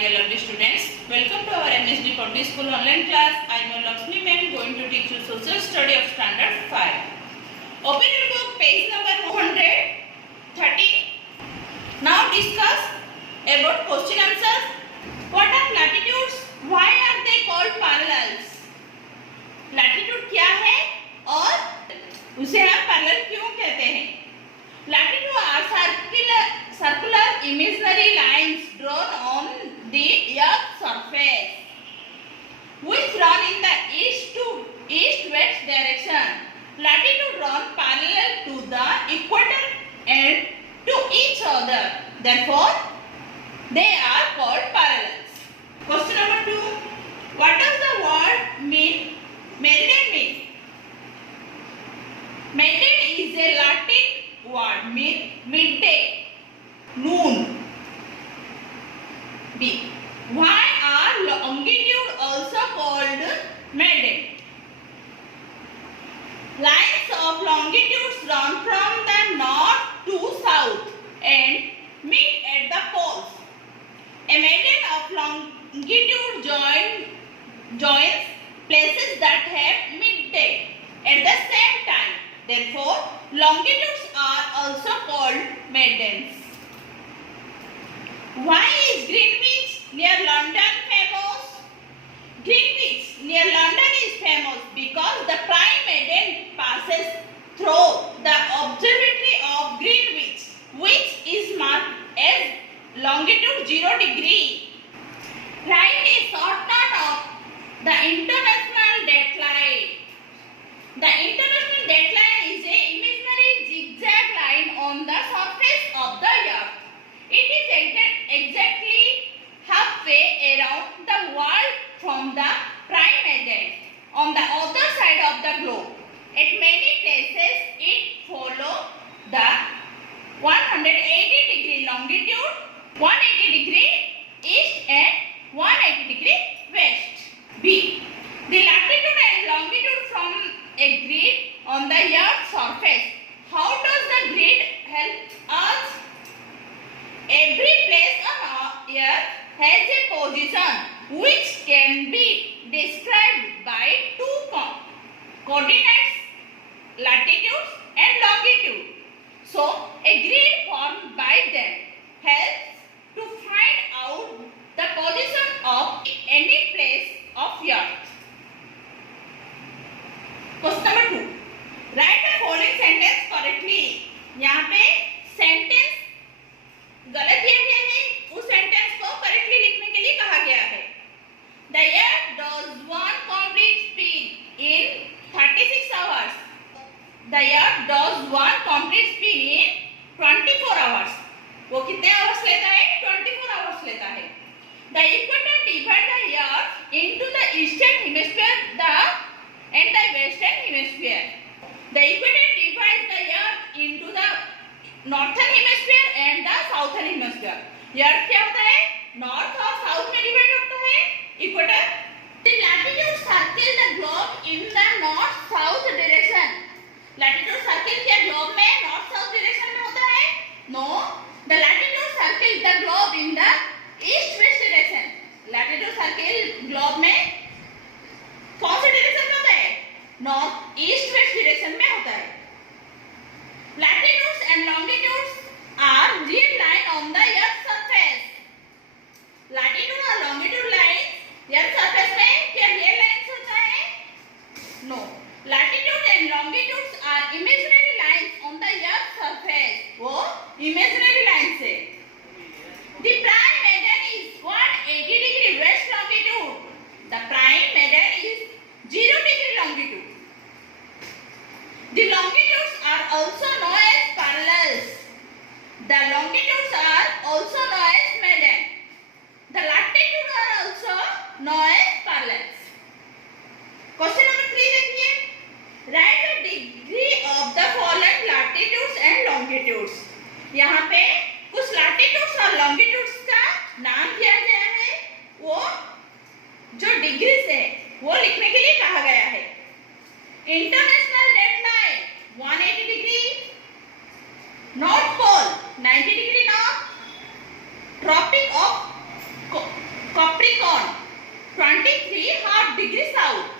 dear lovely students, welcome to our MSD Public School online class. I am Lakshmi ma'am, going to teach you social study of standard 5. Open your book, page number 130. Now discuss about question answers. What are latitudes? Why are they called parallels? Latitude क्या है और उसे हम parallel क्यों कहते हैं? Latitude are circular imaginary lines drawn on the earth's surface which run in the east-west direction. Latitude run parallel to the equator and to each other. Therefore, they are called parallels. Question number 2. What does the word mean? Meridian mean? Meridian is a Latin word mean midday, noon. B. Why are longitude also called meridian? Lines of longitudes run from the north to south and meet at the poles. A meridian of longitude joins places that have midday at the same time. Therefore, longitudes are also called meridians. Why is Greenwich near London famous? Greenwich near London is famous because the prime meridian passes through the observatory of Greenwich, which is marked as longitude 0 degree. Write a short note of the International Dateline. The International Dateline is an imaginary zigzag line on the surface of the earth. It is exactly halfway around the world from the prime meridian on the other side of the globe. At many places, it follows the 180 degree longitude, 180 degree east and 180 degree west. B. The latitude and longitude from a grid on the earth's surface. How does the grid help us? Every place on earth has a position which can be described by two coordinates, latitude and longitude. So, a grid formed by them helps to find out the position of any place of earth. Question number 2. Write the following sentence correctly. यहाँ पे sentence गलत दिया गया है, उस sentence को correctly लिखने के लिए कहा गया है. The earth does one complete spin in 36 hours. The earth does one complete spin in 24 hours. वो कितने आवर्स लेता है? 24 आवर्स लेता है. The equator divides the earth into the eastern hemisphere and the western hemisphere. The equator divides the earth into the northern hemisphere and the southern hemisphere. अर्थ क्या होता है? North और साउथ में डिवाइड होता है equator. The latitude circle the globe in the north south direction. Latitude circle क्या globe में north south direction में होता है? No. The latitude circle the globe in the east west direction. Latitude circle globe में कौन से direction में होता है? नॉर्थ ईस्ट वेस्ट डायरेक्शन में होता है. Latitudes and longitudes are real line on the earth's surface. Latitude और longitude line earth surface में क्या real lines होता है? No. Latitude and longitudes are imaginary lines on the earth's surface. वो imaginary lines है. The prime meridian is 180 degree west longitude. The prime meridian is 0 degree longitude. The longitudes are also known as parallels. The longitudes are also known as meridian. The latitudes are also known as parallels. Question number 3 देखिए. Write the degree of the following latitudes and longitudes. यहाँ पे कुछ latitudes और longitudes का नाम दिया गया है. वो जो डिग्रीज है वो लिखने के लिए कहा गया है. International dateline 180 degree, north pole 90 degree north, tropic of Capricorn 23 half degree south.